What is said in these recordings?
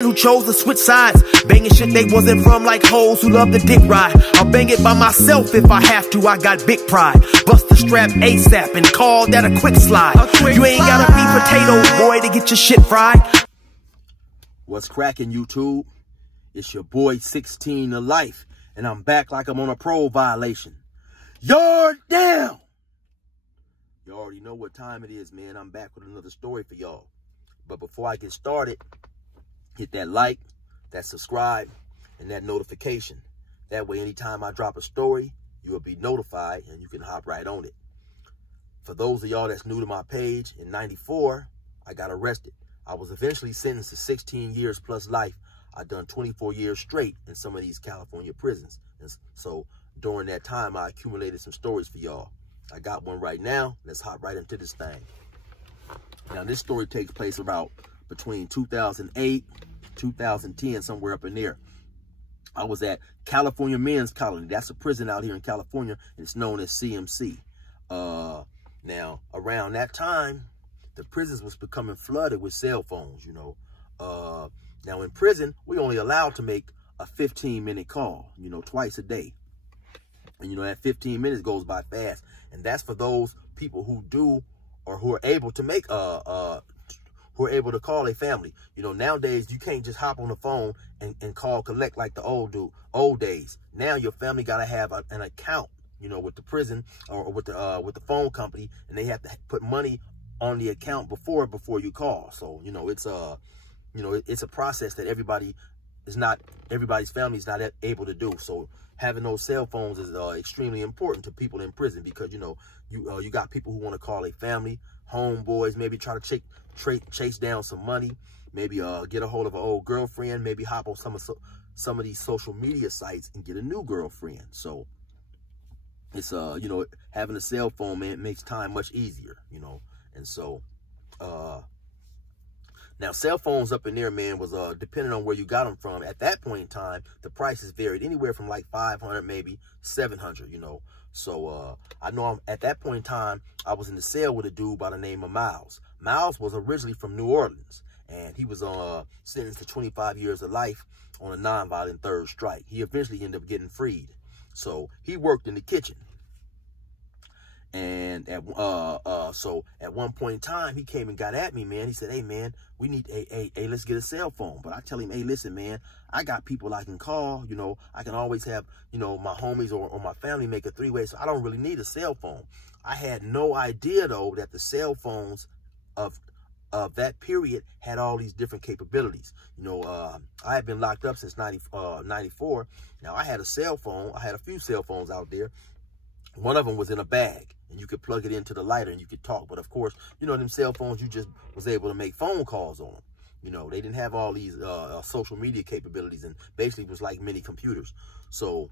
Who chose to switch sides, banging shit they wasn't from, like hoes who love the dick ride. I'll bang it by myself if I have to, I got big pride. Bust the strap ASAP and call that a quick slide. You ain't gotta be potato, boy, to get your shit fried. What's cracking, YouTube? It's your boy 16 to life, and I'm back like I'm on a parole violation. Yard down! You already know what time it is, man. I'm back with another story for y'all. But before I get started, hit that like, that subscribe, and that notification. That way, anytime I drop a story, you will be notified and you can hop right on it. For those of y'all that's new to my page, in '94, I got arrested. I was eventually sentenced to 16 years plus life. I done 24 years straight in some of these California prisons. And so during that time, I accumulated some stories for y'all. I got one right now. Let's hop right into this thing. Now, this story takes place about between 2008, 2010, somewhere up in there. I was at California Men's Colony. That's a prison out here in California, and it's known as CMC. Now, around that time, the prisons was becoming flooded with cell phones, you know. Now, in prison, we only allowed to make a 15-minute call, you know, twice a day. And, you know, that 15 minutes goes by fast. And that's for those people who do or who are able to make who are able to call a family. You know, nowadays, you can't just hop on the phone and call collect like the old days. Now, your family got to have an account, you know, with the prison or with the phone company, and they have to put money on the account before you call. So, you know, it's a process that everybody's family is not able to do. So having those cell phones is extremely important to people in prison, because, you know, you got people who want to call a family, homeboys, maybe try to chase down some money, maybe get a hold of an old girlfriend, maybe hop on some of these social media sites and get a new girlfriend. So it's you know, having a cell phone, man, it makes time much easier, you know. And so now, cell phones up in there, man, was depending on where you got them from. At that point in time, the prices varied anywhere from like $500, maybe $700, you know. So I know at that point in time, I was in the cell with a dude by the name of Miles. Miles was originally from New Orleans, and he was sentenced to 25 years of life on a nonviolent third strike. He eventually ended up getting freed. So he worked in the kitchen. And so at one point in time, he came and got at me, man. He said, "Hey, man, we need let's get a cell phone." But I tell him, "Hey, listen, man, I got people I can call. You know, I can always have, you know, my homies or my family make a three-way, so I don't really need a cell phone." I had no idea, though, that the cell phones of that period had all these different capabilities. You know, I had been locked up since 94. Now, I had a cell phone. I had a few cell phones out there. One of them was in a bag, and you could plug it into the lighter and you could talk. But of course, you know, them cell phones, you just was able to make phone calls on them. You know, they didn't have all these social media capabilities, and basically it was like mini computers. So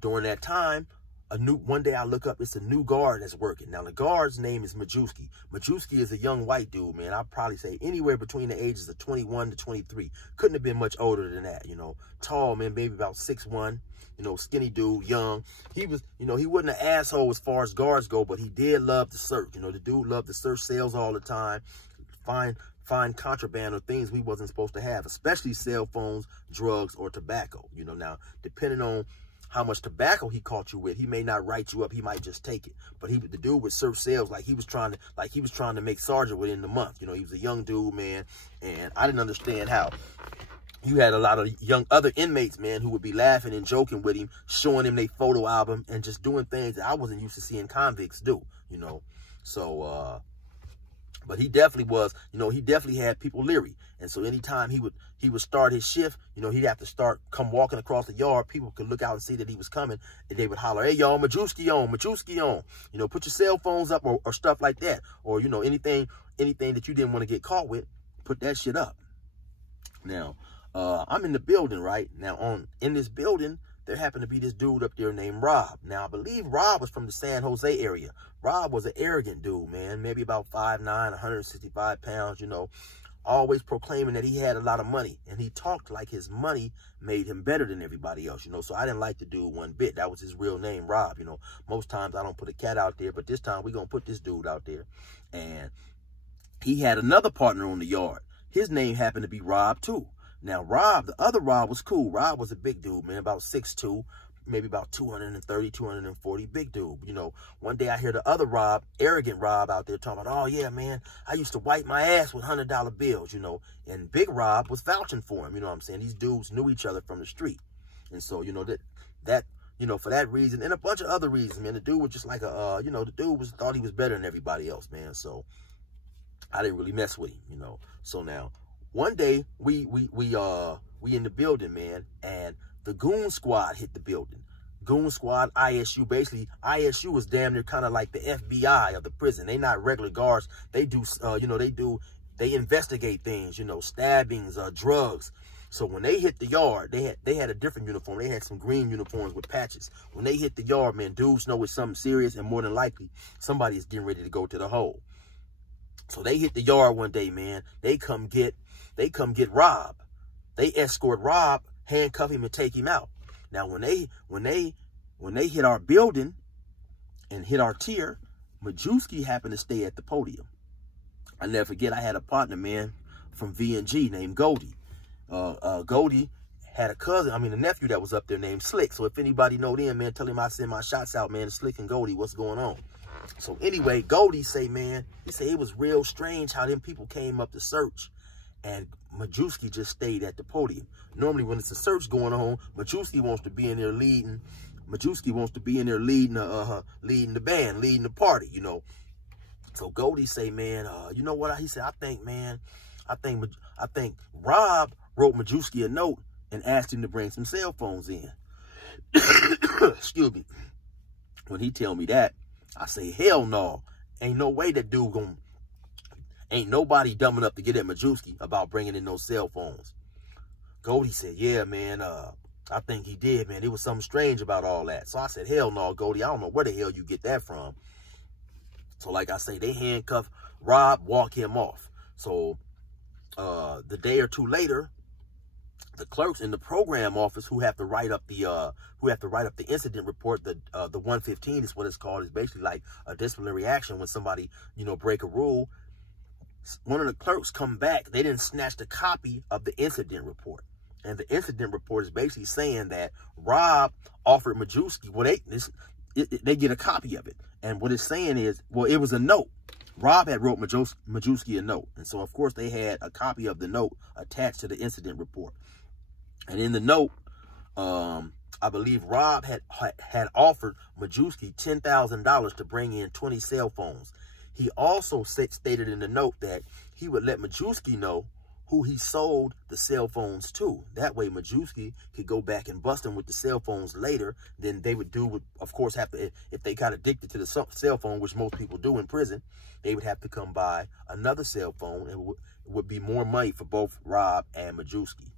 during that time, one day I look up, it's a new guard that's working. Now, the guard's name is Majewski. Majewski is a young white dude, man. I'd probably say anywhere between the ages of 21 to 23. Couldn't have been much older than that, you know. Tall, man, maybe about 6'1", you know, skinny dude, young. He was, you know, he wasn't an asshole as far as guards go, but he did love to search. You know, the dude loved to search cells all the time, find contraband or things we wasn't supposed to have, especially cell phones, drugs, or tobacco. You know, now, depending on how much tobacco he caught you with, he may not write you up. He might just take it. But the dude would search cells like he was trying to make sergeant within the month. You know, he was a young dude, man, and I didn't understand how. You had a lot of young other inmates, man, who would be laughing and joking with him, showing him their photo album and just doing things that I wasn't used to seeing convicts do, you know. So, but he definitely was, you know, he definitely had people leery. And so anytime he would start his shift, you know, he'd have to come walking across the yard. People could look out and see that he was coming, and they would holler, "Hey, y'all, Majewski on, Majewski on." You know, put your cell phones up or stuff like that. Or, you know, anything that you didn't want to get caught with, put that shit up. Now, I'm in the building, right? Now, in this building, there happened to be this dude up there named Rob. Now, I believe Rob was from the San Jose area. Rob was an arrogant dude, man, maybe about 5'9", 165 pounds, you know, always proclaiming that he had a lot of money. And he talked like his money made him better than everybody else, you know. So I didn't like the dude one bit. That was his real name, Rob, you know. Most times I don't put a cat out there, but this time we're going to put this dude out there. And he had another partner on the yard. his name happened to be Rob too. Now Rob, the other Rob was cool. Rob was a big dude, man, about 6'2", maybe about 230, 240, big dude. You know, one day I hear the other Rob, arrogant Rob out there talking about, oh yeah, man, I used to wipe my ass with $100 bills, you know, and Big Rob was vouching for him, you know what I'm saying? These dudes knew each other from the street. And so, you know, that you know, for that reason and a bunch of other reasons, man, the dude was just like a, you know, the dude thought he was better than everybody else, man. So I didn't really mess with him, you know. So now, one day we in the building, man, and the goon squad hit the building. Goon squad, ISU, basically, ISU is damn near kind of like the FBI of the prison. They not regular guards. They do, you know, they investigate things, you know, stabbings, drugs. So when they hit the yard, they had a different uniform. They had some green uniforms with patches. When they hit the yard, man, dudes know it's something serious, and more than likely, somebody is getting ready to go to the hole. So they hit the yard one day, man. They come get Rob. They escort Rob, handcuff him, and take him out. Now, when they hit our building and hit our tier, Majewski happened to stay at the podium. I never forget, I had a partner, man, from V&G named Goldie. Goldie had a cousin, a nephew that was up there named Slick. So if anybody know them, man, tell him I send my shots out, man. Slick and Goldie, what's going on? So anyway, Goldie say, man, he said it was real strange how them people came up to search, and Majewski just stayed at the podium. Normally, when it's a search going on, Majewski wants to be in there leading. Majewski wants to be in there leading the band, leading the party, you know. So Goldie say, man, you know what? He said, I think Rob wrote Majewski a note and asked him to bring some cell phones in. Excuse me. When he tell me that, I say, hell no. Ain't no way that dude ain't nobody dumb enough to get at Majewski about bringing in those cell phones. Goldie said, yeah, man, I think he did, man. There was something strange about all that. So I said, hell no, Goldie, I don't know where the hell you get that from. So like I say, they handcuff Rob, walk him off. So the day or two later, the clerks in the program office who have to write up the incident report, the 115 is what it's called. It's basically like a disciplinary action when somebody, you know, break a rule. One of the clerks come back. They didn't snatch the copy of the incident report. And the incident report is basically saying that Rob offered Majewski, well, they get a copy of it. And what it's saying is, well, it was a note. Rob had wrote Majewski a note. And so, of course, they had a copy of the note attached to the incident report. And in the note, I believe Rob had offered Majewski $10,000 to bring in 20 cell phones. He also stated in the note that he would let Majewski know who he sold the cell phones to. That way, Majewski could go back and bust him with the cell phones later. Then they would of course, have to, if they got addicted to the cell phone, which most people do in prison, they would have to come buy another cell phone, and it would be more money for both Rob and Majewski.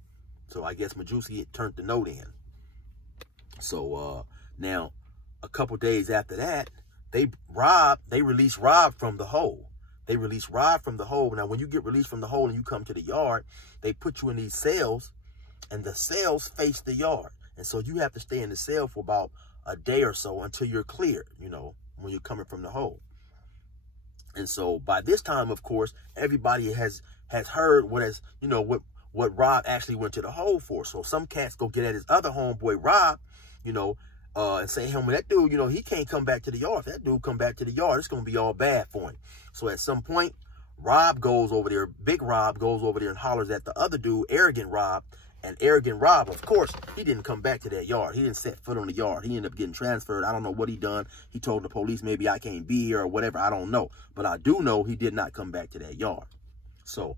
So I guess Majewski turned the note in. So now, a couple days after that, they released Rob from the hole. They released Rob from the hole. Now, when you get released from the hole and you come to the yard, they put you in these cells, and the cells face the yard. And so you have to stay in the cell for about a day or so until you're cleared, you know, when you're coming from the hole. And so by this time, of course, everybody has heard what Rob actually went to the hole for. So some cats go get at his other homeboy, Rob, you know, and say, hey, that dude, you know, he can't come back to the yard. If that dude come back to the yard, it's going to be all bad for him. So at some point, Rob goes over there, Big Rob goes over there and hollers at the other dude, Arrogant Rob. And Arrogant Rob, of course, he didn't come back to that yard. He didn't set foot on the yard. He ended up getting transferred. I don't know what he done. He told the police, maybe I can't be here or whatever. I don't know. But I do know he did not come back to that yard. So,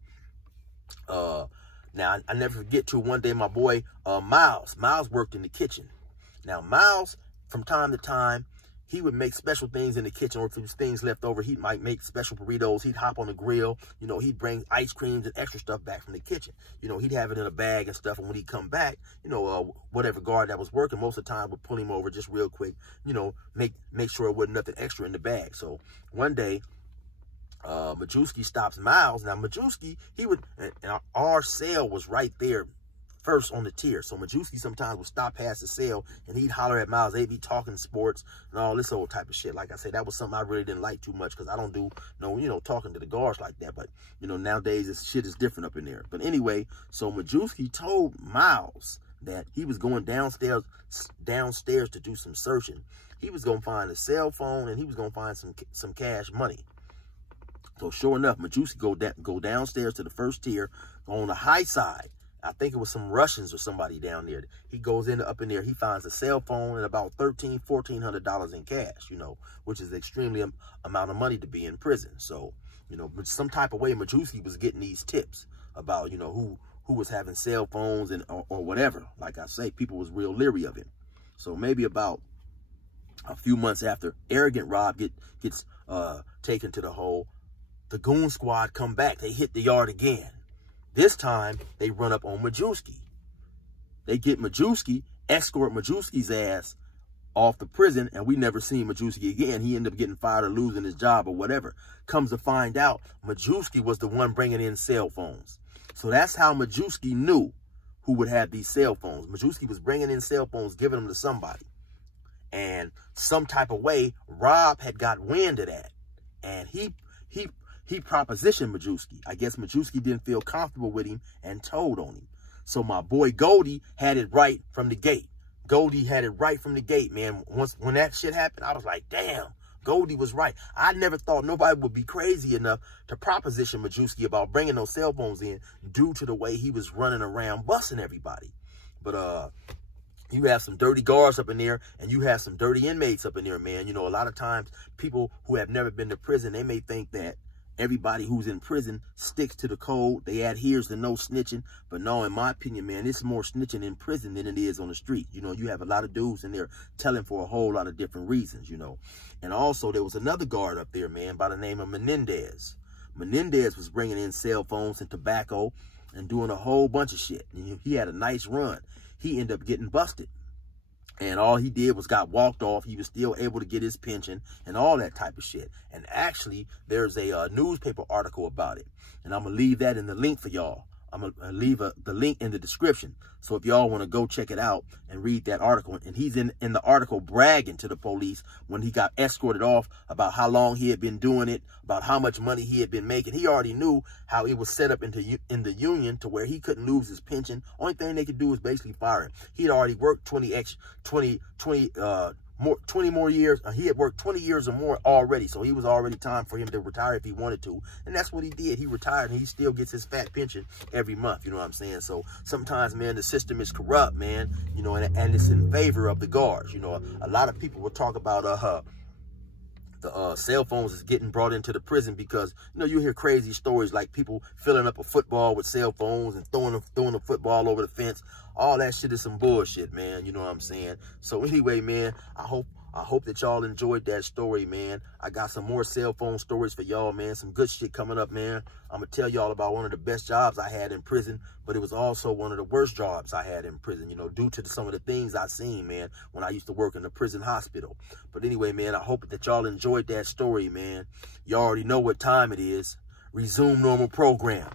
now, I never forget to one day, my boy, Miles worked in the kitchen. Now, Miles, from time to time, he would make special things in the kitchen, or if there was things left over, he might make special burritos. He'd hop on the grill. You know, he'd bring ice creams and extra stuff back from the kitchen. You know, he'd have it in a bag and stuff. And when he'd come back, you know, whatever guard that was working, most of the time would pull him over just real quick, you know, make sure there wasn't nothing extra in the bag. So one day, Majewski stops Miles. Now, Majewski, and our cell was right there first on the tier. So Majewski sometimes would stop past the cell and he'd holler at Miles. They'd be talking sports and all this old type of shit. Like I said, that was something I really didn't like too much because I don't do no, you know, talking to the guards like that. But, you know, nowadays this shit is different up in there. But anyway, so Majewski told Miles that he was going downstairs to do some searching. He was going to find a cell phone and he was going to find some cash money. So sure enough, Majewski go downstairs to the first tier on the high side. I think it was some Russians or somebody down there. He goes up in there. He finds a cell phone and about $1,400 in cash, you know, which is extremely amount of money to be in prison. So, you know, some type of way Majewski was getting these tips about, you know, who was having cell phones and or whatever. Like I say, people was real leery of him. So maybe about a few months after Arrogant Rob gets taken to the hole, the goon squad come back. They hit the yard again. This time, they run up on Majewski. They get Majewski, escort Majewski's ass off the prison, and we never seen Majewski again. He ended up getting fired or losing his job or whatever. Comes to find out, Majewski was the one bringing in cell phones. So that's how Majewski knew who would have these cell phones. Majewski was bringing in cell phones, giving them to somebody. And some type of way, Rob had got wind of that. And he propositioned Majewski. I guess Majewski didn't feel comfortable with him and told on him. So my boy Goldie had it right from the gate. Goldie had it right from the gate, man. When that shit happened, I was like, damn, Goldie was right. I never thought nobody would be crazy enough to proposition Majewski about bringing those cell phones in due to the way he was running around busting everybody. But you have some dirty guards up in there and you have some dirty inmates up in there, man. You know, a lot of times people who have never been to prison, they may think that everybody who's in prison sticks to the code. They adheres to no snitching. But no, in my opinion, man, it's more snitching in prison than it is on the street. You know, you have a lot of dudes in there telling for a whole lot of different reasons, you know. And also there was another guard up there, man, by the name of Menendez. Menendez was bringing in cell phones and tobacco and doing a whole bunch of shit. And he had a nice run. He ended up getting busted. And all he did was got walked off. He was still able to get his pension and all that type of shit. And actually, there's a newspaper article about it. And I'm going to leave that in the link for y'all. I'm going to leave the link in the description. So if y'all want to go check it out and read that article. And he's in the article bragging to the police when he got escorted off about how long he had been doing it, about how much money he had been making. He already knew how it was set up in the union to where he couldn't lose his pension. Only thing they could do was basically fire him. He'd already worked 20 more years. He had worked 20 years or more already. So he was already time for him to retire if he wanted to. And that's what he did. He retired and he still gets his fat pension every month. You know what I'm saying? So sometimes, man, the system is corrupt, man, you know, and it's in favor of the guards. You know, a lot of people will talk about the cell phones is getting brought into the prison because, you know, you hear crazy stories like people filling up a football with cell phones and throwing the football over the fence. All that shit is some bullshit, man. You know what I'm saying? So anyway, man, I hope that y'all enjoyed that story, man. I got some more cell phone stories for y'all, man. Some good shit coming up, man. I'm going to tell y'all about one of the best jobs I had in prison, but it was also one of the worst jobs I had in prison, you know, due to some of the things I seen, man, when I used to work in the prison hospital. But anyway, man, I hope that y'all enjoyed that story, man. Y'all already know what time it is. Resume normal program.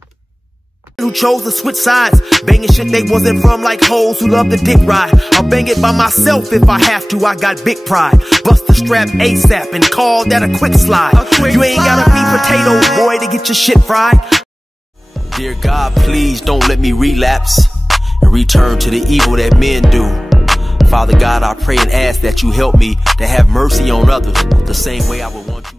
Who chose to switch sides, banging shit they wasn't from, like hoes who love the dick ride. I'll bang it by myself if I have to, I got big pride. Bust the strap ASAP and call that a quick slide. You ain't gotta be potato, boy, to get your shit fried. Dear God, please don't let me relapse and return to the evil that men do. Father God, I pray and ask that you help me to have mercy on others the same way I would want you.